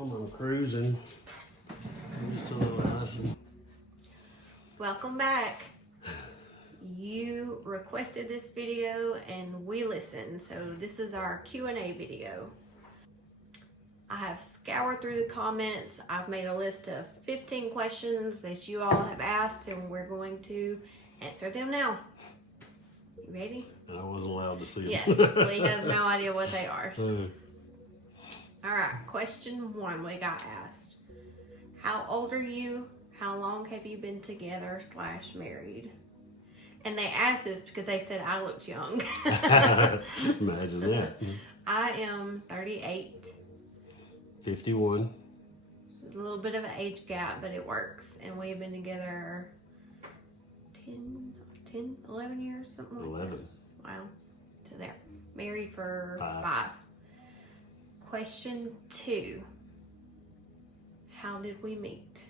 I'm cruising. Just a little ice. Welcome back. You requested this video and we listened, so this is our Q&A video. I have scoured through the comments. I've made a list of 15 questions that you all have asked, and we're going to answer them now. You ready? And I wasn't allowed to see them. Yes, Lee has no idea what they are. All right, question 1 we got asked. How old are you? How long have you been together / married? And they asked this because they said I looked young. Imagine that. I am 38. 51. There's a little bit of an age gap, but it works. And we've been together 11 years, something like 11. that. Wow. So there. Married for 5. Question 2. How did we meet?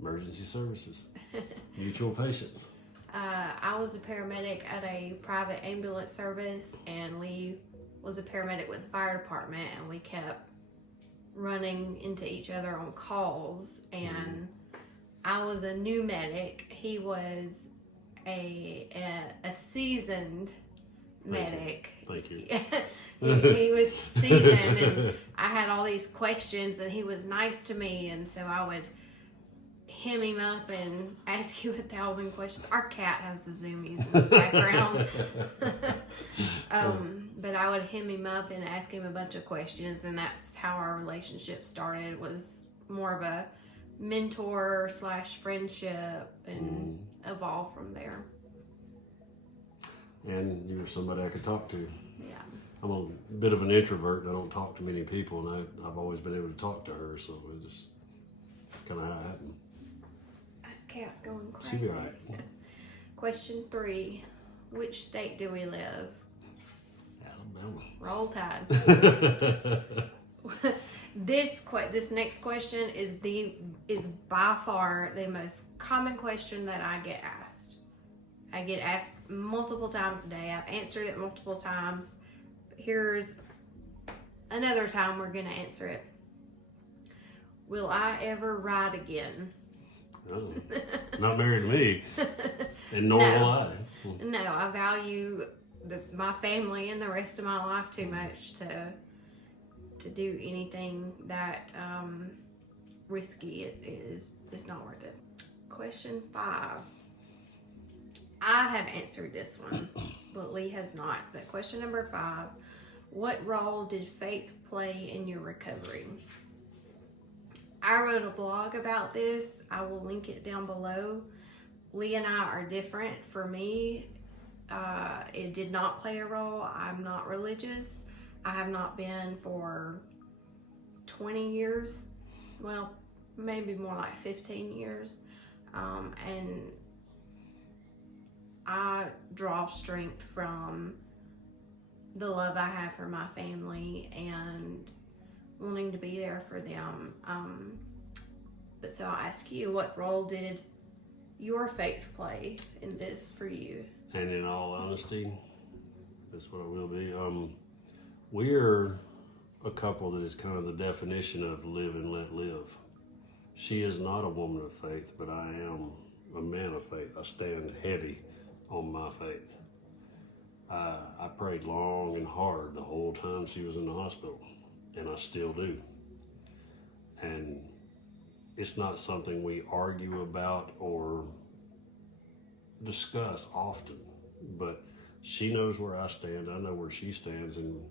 Emergency services. Mutual patients. I was a paramedic at a private ambulance service, and Lee was a paramedic with the fire department, and we kept running into each other on calls. And I was a new medic. He was a seasoned medic. Thank you. He was seasoned, and I had all these questions, and he was nice to me, and so I would hem him up and ask you 1,000 questions. Our cat has the zoomies in the background. But I would hem him up and ask him a bunch of questions, and that's how our relationship started. It was more of a mentor / friendship, and evolved from there. And you were somebody I could talk to. Yeah. I'm a bit of an introvert. I don't talk to many people, and I've always been able to talk to her, so it just kind of how it happened. Cat's going crazy. She'll be all right. Question 3. Which state do we live? Alabama. Roll Tide. This next question is by far the most common question that I get asked. I get asked multiple times a day. I've answered it multiple times. Here's another time we're going to answer it. Will I ever ride again? Oh, not married to me, and nor will I. No, I value my family and the rest of my life too much to do anything that risky. It's not worth it. Question 5. I have answered this one, but Lee has not. But question number 5. What role did faith play in your recovery? I wrote a blog about this. I will link it down below. Lee and I are different. For me, it did not play a role. I'm not religious. I have not been for 20 years. Well, maybe more like 15 years. And I draw strength from the love I have for my family and wanting to be there for them. But so I'll ask you, what role did your faith play in this for you? And in all honesty, that's what I will be. We're a couple that is kind of the definition of live and let live. She is not a woman of faith, but I am a man of faith. I stand heavy on my faith. I prayed long and hard the whole time she was in the hospital, and I still do. And it's not something we argue about or discuss often, but she knows where I stand, I know where she stands, and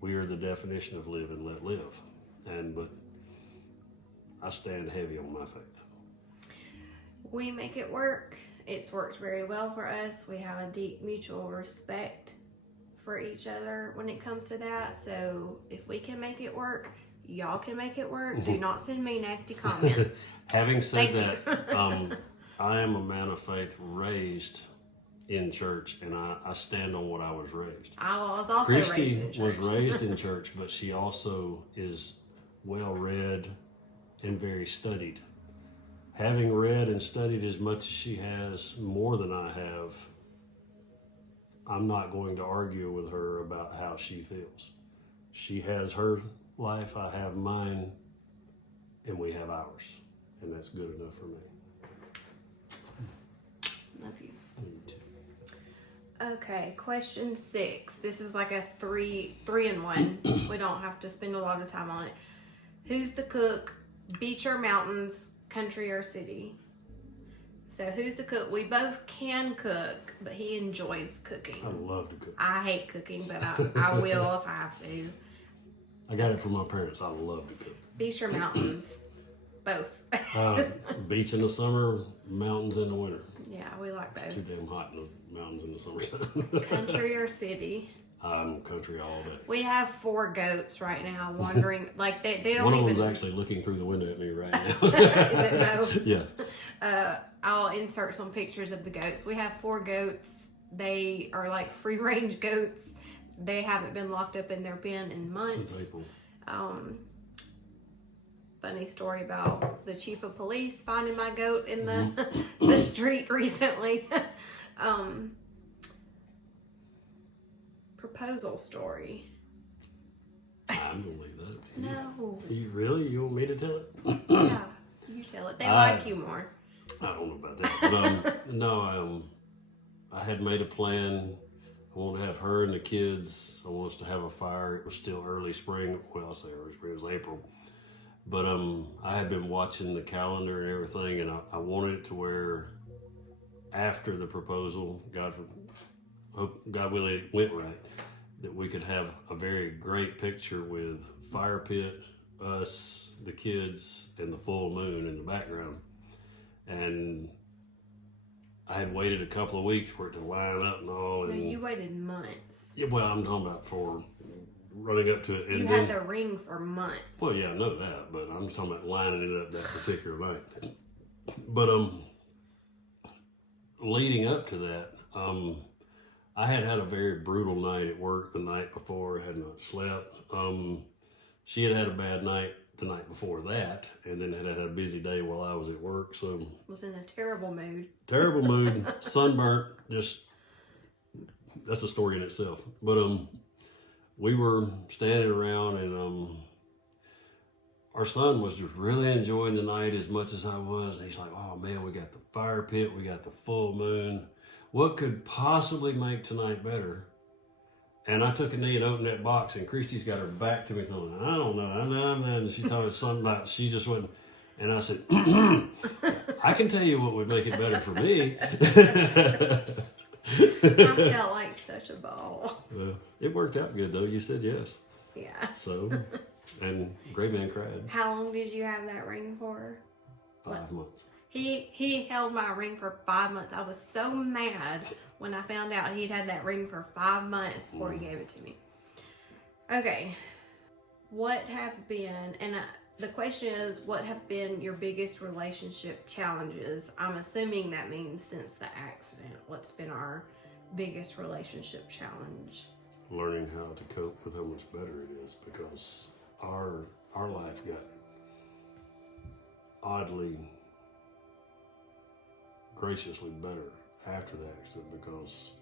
we are the definition of live and let live. But I stand heavy on my faith. We make it work. It's worked very well for us. We have a deep mutual respect for each other when it comes to that. So if we can make it work, y'all can make it work. Do not send me nasty comments. Having said that, I am a man of faith raised in church, and I stand on what I was raised. I was also Christy raised in church. was raised in church, but she also is well read and very studied. Having read and studied as much as she has, more than I have, I'm not going to argue with her about how she feels. She has her life. I have mine, and we have ours, and that's good enough for me. Love you. Me too. Okay, question 6. This is like a three in one. We don't have to spend a lot of time on it. Who's the cook? Beach or mountains? Country or city? So who's the cook? We both can cook, but he enjoys cooking. I love to cook. I hate cooking, but I will if I have to. I got it from my parents. I love to cook. Beach or mountains? Both. Beach in the summer, mountains in the winter. Yeah, we like both. It's too damn hot in the mountains in the summertime. Country or city? I'm country all day. We have 4 goats right now wandering. Like they don't One even. of them's actually looking through the window at me right now. Is it no? Yeah. I'll insert some pictures of the goats. We have 4 goats. They are like free range goats. They haven't been locked up in their pen in months. Since April. Funny story about the chief of police finding my goat in the street recently. Proposal story. I'm gonna leave that up to you. No. You really? You want me to tell it? Yeah, you tell it. They like you more. I don't know about that. But no, I had made a plan. I want to have her and the kids. I want us to have a fire. It was still early spring. Well, I'll say early spring. It was April. But I had been watching the calendar and everything, and I wanted it to where after the proposal, God willing, it went right, that we could have a very great picture with fire pit, us, the kids, and the full moon in the background. And I had waited a couple of weeks for it to line up and all. And No, you waited months. Yeah, well, I'm talking about for running up to it. And you had the ring for months. Well, yeah, I know that, but I'm just talking about lining it up that particular night. But leading up to that, I had a very brutal night at work the night before. I had not slept. She had a bad night the night before that, and then had a busy day while I was at work. So was in a terrible mood. Terrible mood, sunburnt. Just that's a story in itself. But we were standing around, and our son was just really enjoying the night as much as I was. And he's like, "Oh man, we got the fire pit, we got the full moon. What could possibly make tonight better?" And I took a knee and opened that box, and Christy's got her back to me, going, "I don't know." And she told me something about she just wouldn't. And I said, "I can tell you what would make it better for me." I felt like such a ball. It worked out good though. You said yes. Yeah. So, and Gray Man cried. How long did you have that ring for? 5 months. He held my ring for 5 months. I was so mad when I found out he'd had that ring for 5 months before he gave it to me. Okay. What have been, and the question is, what have been your biggest relationship challenges? I'm assuming that means since the accident. What's been our biggest relationship challenge? Learning how to cope with how much better it is, because our life got oddly graciously better after the accident, because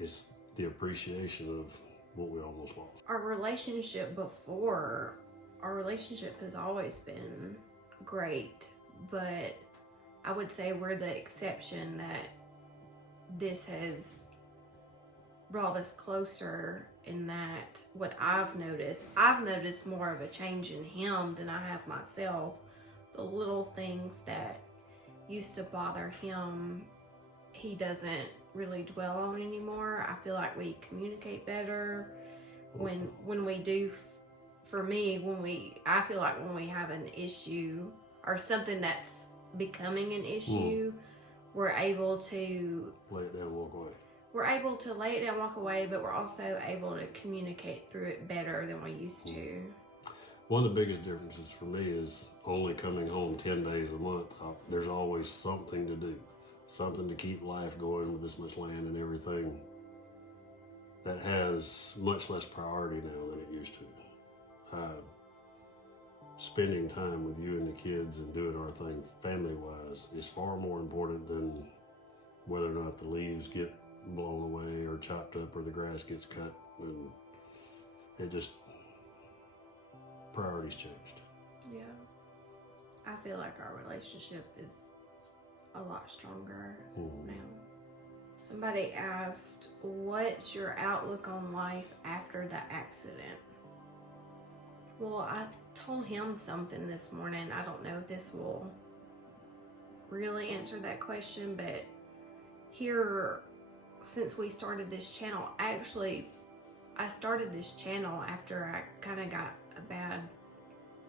it's the appreciation of what we almost lost. Our relationship has always been great, but I would say we're the exception that this has brought us closer, in that what I've noticed more of a change in him than I have myself. The little things that used to bother him, he doesn't really dwell on anymore. I feel like we communicate better when we do. For me, I feel like when we have an issue or something that's becoming an issue, we're able to lay it down, walk away. We're able to lay it down, walk away, but we're also able to communicate through it better than we used to. One of the biggest differences for me is only coming home 10 days a month. There's always something to do, something to keep life going with this much land and everything. That has much less priority now than it used to. Spending time with you and the kids and doing our thing family-wise is far more important than whether or not the leaves get blown away or chopped up or the grass gets cut. And it just, priorities changed. Yeah. I feel like our relationship is a lot stronger now. Somebody asked, what's your outlook on life after the accident? Well, I told him something this morning. I don't know if this will really answer that question, but here, since we started this channel, actually, I started this channel after I kind of got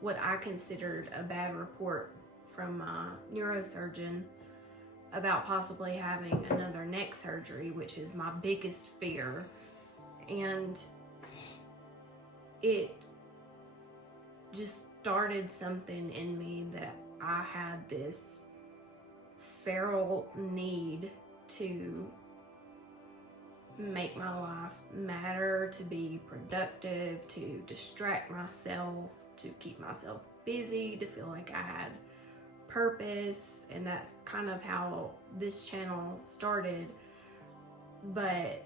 what I considered a bad report from my neurosurgeon about possibly having another neck surgery, which is my biggest fear. And it just started something in me that I had this feral need to make my life matter, to be productive, to distract myself, to keep myself busy, to feel like I had purpose. And that's kind of how this channel started. But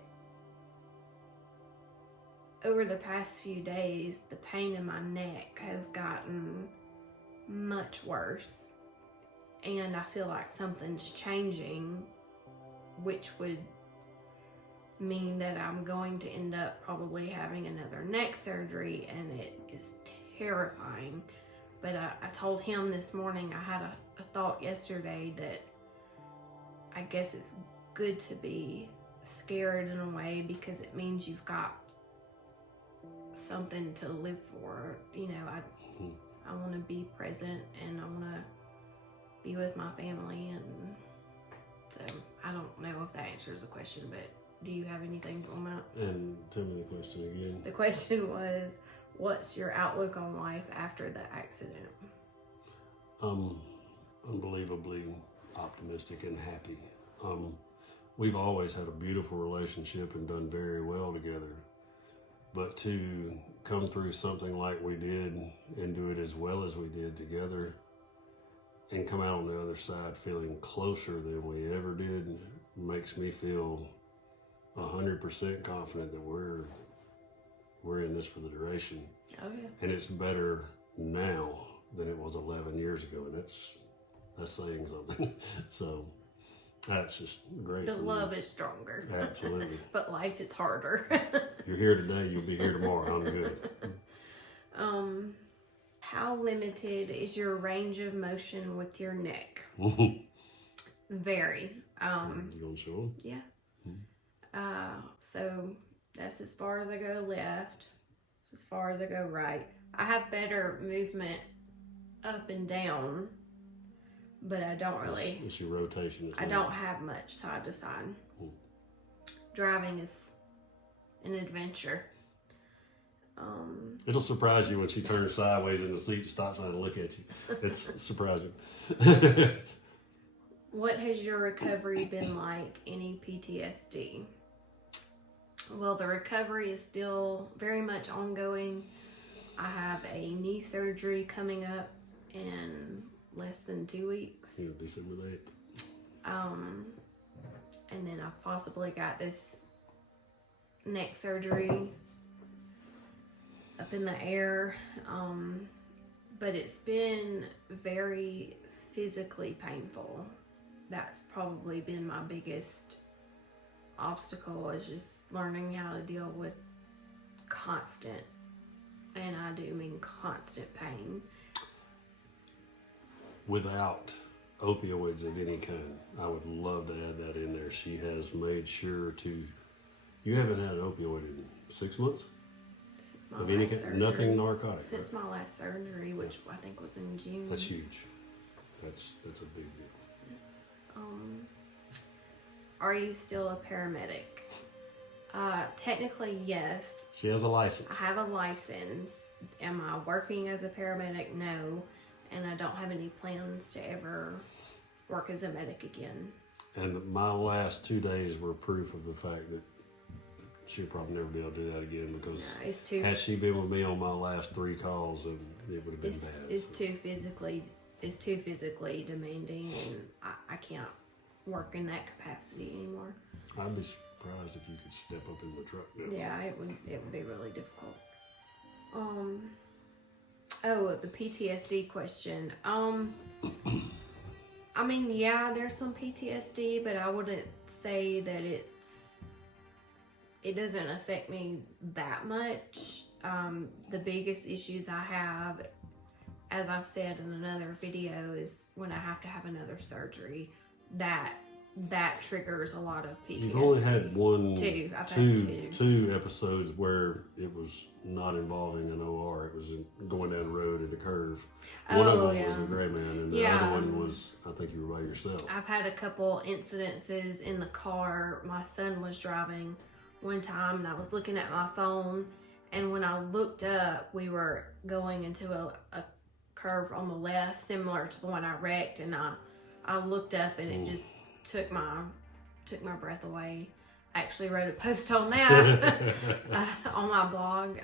over the past few days, the pain in my neck has gotten much worse, and I feel like something's changing, which would mean that I'm going to end up probably having another neck surgery, and it is terrifying. But I told him this morning, I had a thought yesterday that I guess it's good to be scared in a way, because it means you've got something to live for. You know, I want to be present, and I want to be with my family, and so I don't know if that answers the question, but do you have anything on that? And tell me the question again. The question was, what's your outlook on life after the accident? Unbelievably optimistic and happy. We've always had a beautiful relationship and done very well together. But to come through something like we did and do it as well as we did together and come out on the other side feeling closer than we ever did makes me feel 100% confident that we're in this for the duration. Oh yeah. And it's better now than it was 11 years ago, and that's saying something. So that's just great. The love is stronger. Absolutely. But life is harder. You're here today, you'll be here tomorrow. I'm good. How limited is your range of motion with your neck? Very. You gonna show them? Yeah. So that's as far as I go left. That's as far as I go right. I have better movement up and down, but I don't really. It's your rotation. I don't have much side to side. Driving is an adventure. It'll surprise you when she turns sideways in the seat, stops and look at you. It's surprising. What has your recovery been like? Any PTSD? Well, the recovery is still very much ongoing. I have a knee surgery coming up in less than 2 weeks. Yeah, December the 8th. And then I've possibly got this neck surgery up in the air. But it's been very physically painful. That's probably been my biggest obstacle, is just learning how to deal with constant, and I do mean constant, pain. Without opioids of any kind, I would love to add that in there. She has made sure to. You haven't had an opioid in 6 months? Since my Of any last kind? surgery. Nothing narcotic? Since my last surgery, which I think was in June. That's huge. That's a big deal. Are you still a paramedic? Technically, yes. She has a license. I have a license. Am I working as a paramedic? No. And I don't have any plans to ever work as a medic again. And my last 2 days were proof of the fact that she'll probably never be able to do that again, because had she been with me on my last 3 calls, it would have been bad. It's too physically demanding, and I can't work in that capacity anymore. I'd be surprised if you could step up in the truck now. Yeah, it would be really difficult. Oh, the PTSD question. I mean, yeah, there's some PTSD, but I wouldn't say that it doesn't affect me that much. The biggest issues I have, as I've said in another video, is when I have to have another surgery. That triggers a lot of PTSD. You've only had two episodes where it was not involving an OR. It was going down the road at a curve. One of them was a gray man, and the other one was, I think you were by yourself. I've had a couple incidences in the car. My son was driving one time, and I was looking at my phone, and when I looked up, we were going into a curve on the left, similar to the one I wrecked, and I looked up, and it just took my breath away. I actually wrote a post on that on my blog.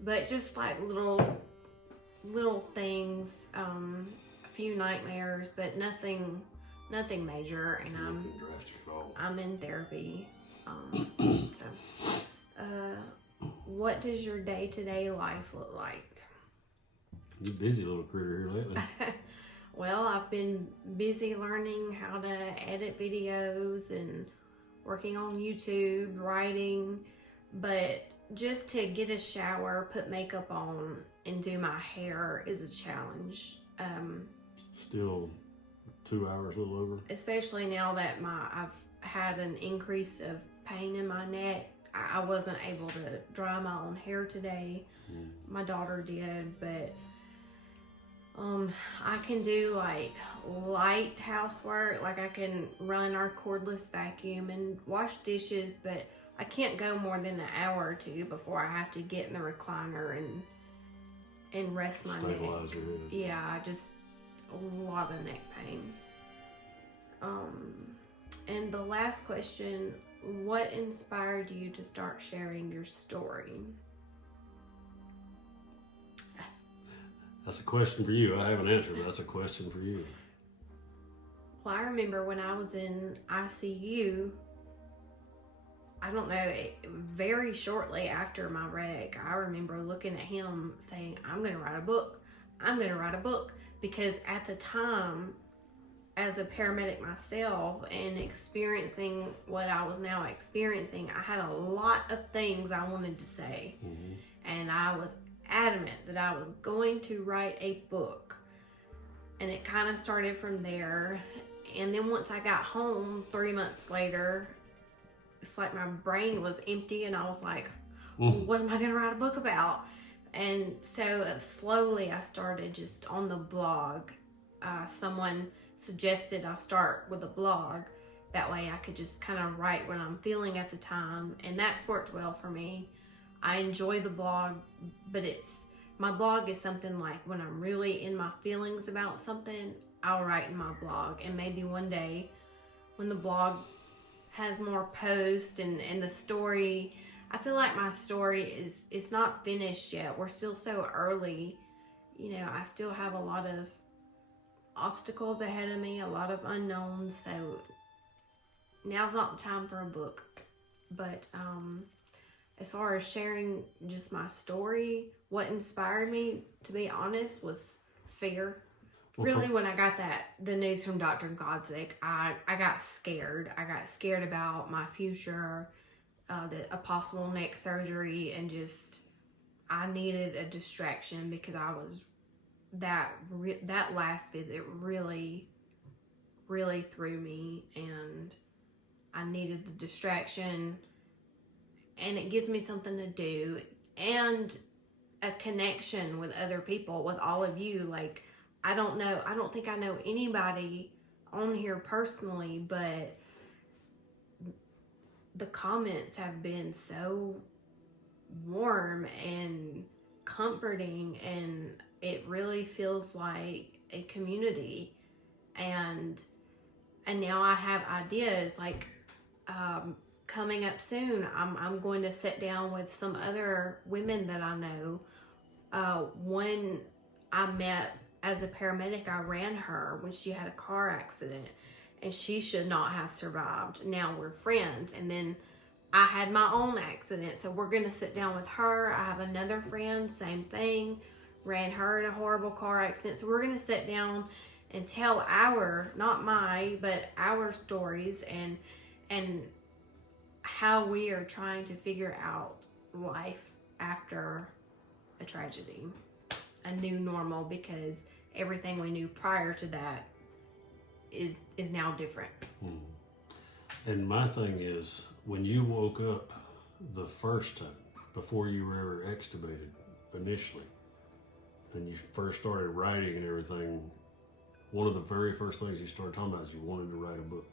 But just like little things, a few nightmares, but nothing major. And I'm in therapy. What does your day-to-day life look like? You busy little critter here lately. Well, I've been busy learning how to edit videos and working on YouTube, writing, but just to get a shower, put makeup on, and do my hair is a challenge. Still 2 hours, a little over. Especially now that I've had an increase of pain in my neck. I wasn't able to dry my own hair today. My daughter did, but I can do like light housework, like I can run our cordless vacuum and wash dishes, but I can't go more than an hour or two before I have to get in the recliner and rest my neck. Yeah, just a lot of neck pain. And the last question, what inspired you to start sharing your story? That's a question for you. I have an answer, but that's a question for you. Well, I remember when I was in ICU, I don't know, very shortly after my wreck, I remember looking at him saying, I'm going to write a book. I'm going to write a book. Because at the time, as a paramedic myself and experiencing what I was now experiencing, I had a lot of things I wanted to say. And I was adamant that I was going to write a book, and it kind of started from there. And then once I got home 3 months later, it's like my brain was empty, and I was like, what am I going to write a book about? And so slowly I started just on the blog. Someone suggested I start with a blog. That way I could just kind of write what I'm feeling at the time, and that's worked well for me. I enjoy the blog, but my blog is something like when I'm really in my feelings about something, I'll write in my blog. And maybe one day when the blog has more posts and the story, I feel like my story is not finished yet. We're still so early. You know, I still have a lot of obstacles ahead of me, a lot of unknowns. So now's not the time for a book. But as far as sharing just my story, what inspired me, to be honest, was fear. Really, when I got the news from Dr. Godzik, I got scared. I got scared about my future, a possible neck surgery, and just I needed a distraction because I was that last visit really threw me, and I needed the distraction. And it gives me something to do and a connection with other people, with all of you. Like, I don't think I know anybody on here personally, but the comments have been so warm and comforting, and it really feels like a community. And now I have ideas like, coming up soon, I'm going to sit down with some other women that I know. One I met as a paramedic, I ran her when she had a car accident, and she should not have survived. Now we're friends. And then I had my own accident, so we're going to sit down with her. I have another friend, same thing, ran her in a horrible car accident. So we're going to sit down and tell our, not my, but our stories and how we are trying to figure out life after a tragedy, a new normal, because everything we knew prior to that is now different. And my thing is, when you woke up the first time, before you were ever extubated initially, and you first started writing and everything, one of the very first things you started talking about is you wanted to write a book.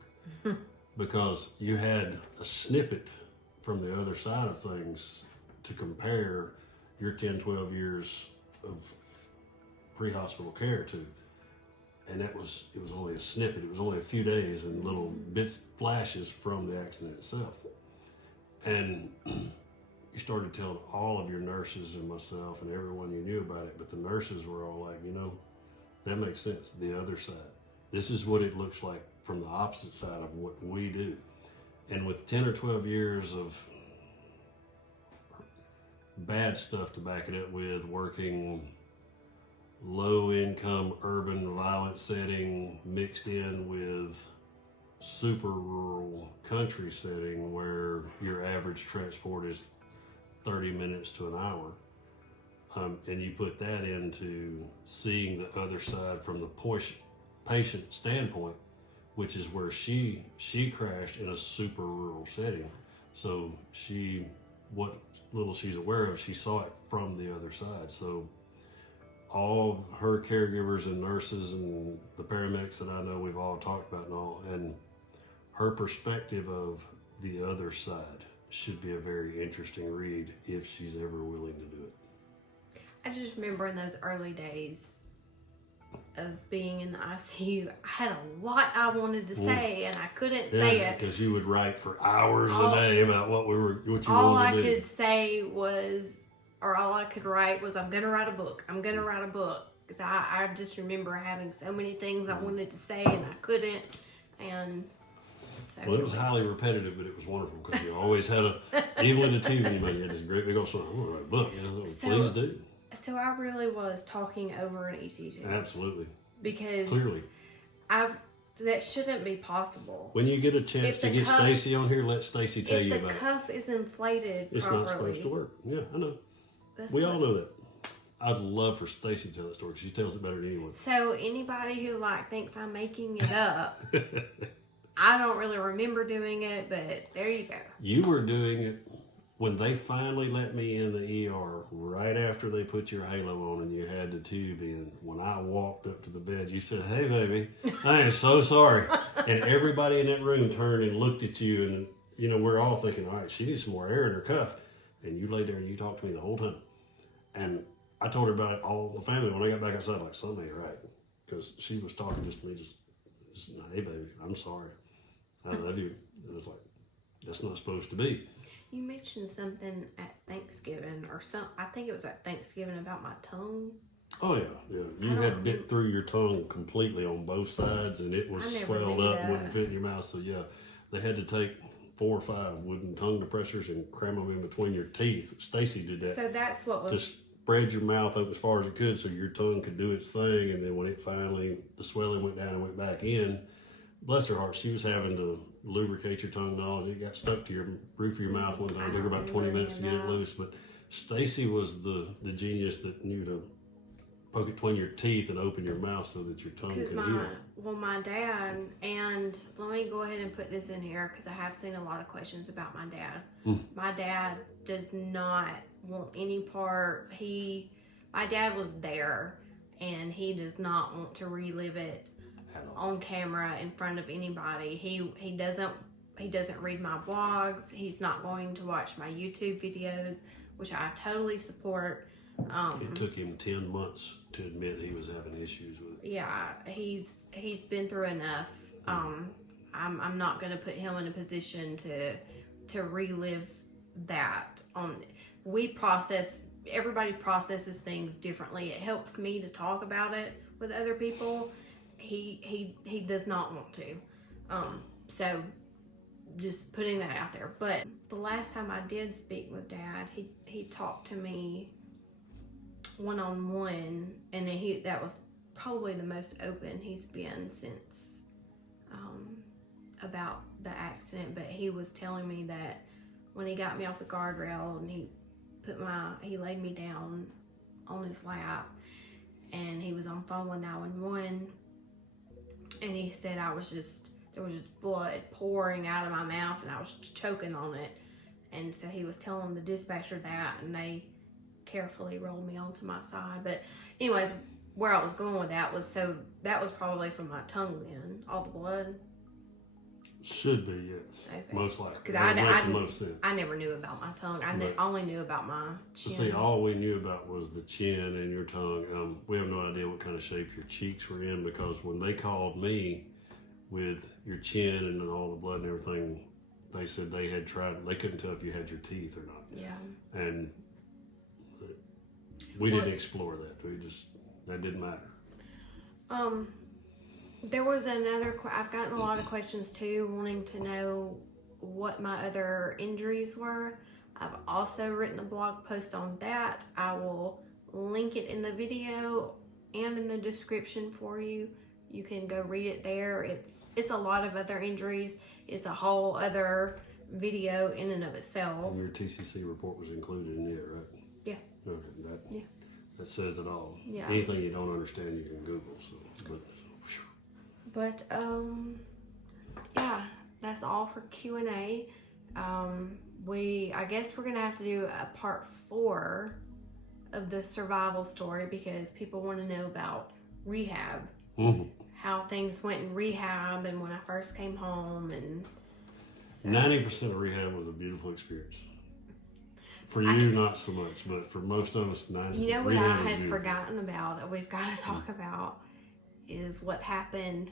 Because you had a snippet from the other side of things to compare your 10, 12 years of pre-hospital care to. And it was only a snippet. It was only a few days and little bits, flashes from the accident itself. And you started telling all of your nurses and myself and everyone you knew about it, but the nurses were all like, that makes sense. The other side. This is what it looks like from the opposite side of what we do. And with 10 or 12 years of bad stuff to back it up with, working low income urban violent setting mixed in with super rural country setting where your average transport is 30 minutes to an hour, and you put that into seeing the other side from the patient standpoint, which is where she crashed in a super rural setting. So what little she's aware of, she saw it from the other side. So all of her caregivers and nurses and the paramedics that I know we've all talked about and her perspective of the other side should be a very interesting read if she's ever willing to do it. I just remember in those early days of being in the ICU, I had a lot I wanted to say and I couldn't say it. Because you would write for hours a day about what you wanted to do. All I could say was, or all I could write was, I'm going to write a book. I'm going to write a book. Because I just remember having so many things I wanted to say and I couldn't. And so it was highly repetitive, but it was wonderful because you always had even with the TV money, you had this great big old song. I'm going to write a book. Please do. So I really was talking over an ET2. Absolutely. Because clearly, that shouldn't be possible. When you get a chance to get Stacy on here, let Stacy tell you about it. If the cuff is inflated it's properly, not supposed to work. Yeah, I know. We all know that. I'd love for Stacy to tell that story. She tells it better than anyone. So anybody who thinks I'm making it up, I don't really remember doing it, but there you go. You were doing it when they finally let me in the ER, right after they put your halo on and you had the tube in. When I walked up to the bed, you said, "Hey, baby, I am so sorry." And everybody in that room turned and looked at you, and we're all thinking, all right, she needs some more air in her cuff. And you laid there and you talked to me the whole time. And I told her about it, all the family. When I got back outside, something ain't right. Because she was talking just to me, just, "Hey, baby, I'm sorry. I love you." And it's that's not supposed to be. You mentioned something at Thanksgiving I think it was at Thanksgiving about my tongue. Oh yeah. You had bit through your tongue completely on both sides, and it was swelled up and wouldn't fit in your mouth. So yeah, they had to take 4 or 5 wooden tongue depressors and cram them in between your teeth. Stacy did that. So that's what was... to spread your mouth open as far as it could so your tongue could do its thing, and then when it finally, the swelling went down and went back in, bless her heart, she was having to lubricate your tongue and all. It got stuck to your roof of your mouth one time. It took her about 20 minutes to get it loose. But Stacy was the genius that knew to poke it between your teeth and open your mouth so that your tongue could heal. Well, my dad, and let me go ahead and put this in here because I have seen a lot of questions about my dad. My dad does not want any part. My dad was there, and he does not want to relive it on camera in front of anybody. He doesn't read my blogs. He's not going to watch my YouTube videos, which I totally support. It took him 10 months to admit he was having issues with it. Yeah, he's been through enough. I'm not going to put him in a position to relive that. Everybody processes things differently. It helps me to talk about it with other people. He does not want to. So just putting that out there. But the last time I did speak with Dad, he talked to me one-on-one, and that was probably the most open he's been since about the accident. But he was telling me that when he got me off the guardrail and he laid me down on his lap, and he was on phone with 911, and he said there was just blood pouring out of my mouth and I was choking on it. And so he was telling the dispatcher that, and they carefully rolled me onto my side. But anyways, where I was going with that was, so that was probably from my tongue then, all the blood. Should be, yes. Okay. Most likely. Because I never knew about my tongue. I only knew about my chin. See, all we knew about was the chin and your tongue. We have no idea what kind of shape your cheeks were in, because when they called me with your chin and all the blood and everything, they said they couldn't tell if you had your teeth or not. Yeah. And we didn't explore that. That didn't matter. There was I've gotten a lot of questions too, wanting to know what my other injuries were. I've also written a blog post on that. I will link it in the video and in the description for you. You can go read it there. It's a lot of other injuries. It's a whole other video in and of itself. And your TCC report was included in it, right? Yeah. Okay, that says it all. Yeah. Anything you don't understand, you can Google. But yeah, that's all for Q&A. I guess we're gonna have to do a part 4 of the survival story, because people want to know about rehab, how things went in rehab, and when I first came home. And so, 90% of rehab was a beautiful experience. For you, not so much, but for most of us, 90%. You know what I had forgotten about that we've got to talk about is what happened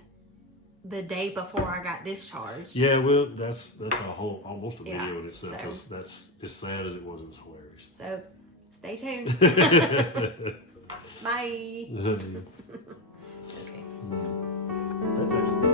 the day before I got discharged. Yeah, well, that's almost a video in itself. So, that's as sad as it was hilarious. So, stay tuned. Bye. Okay. That's actually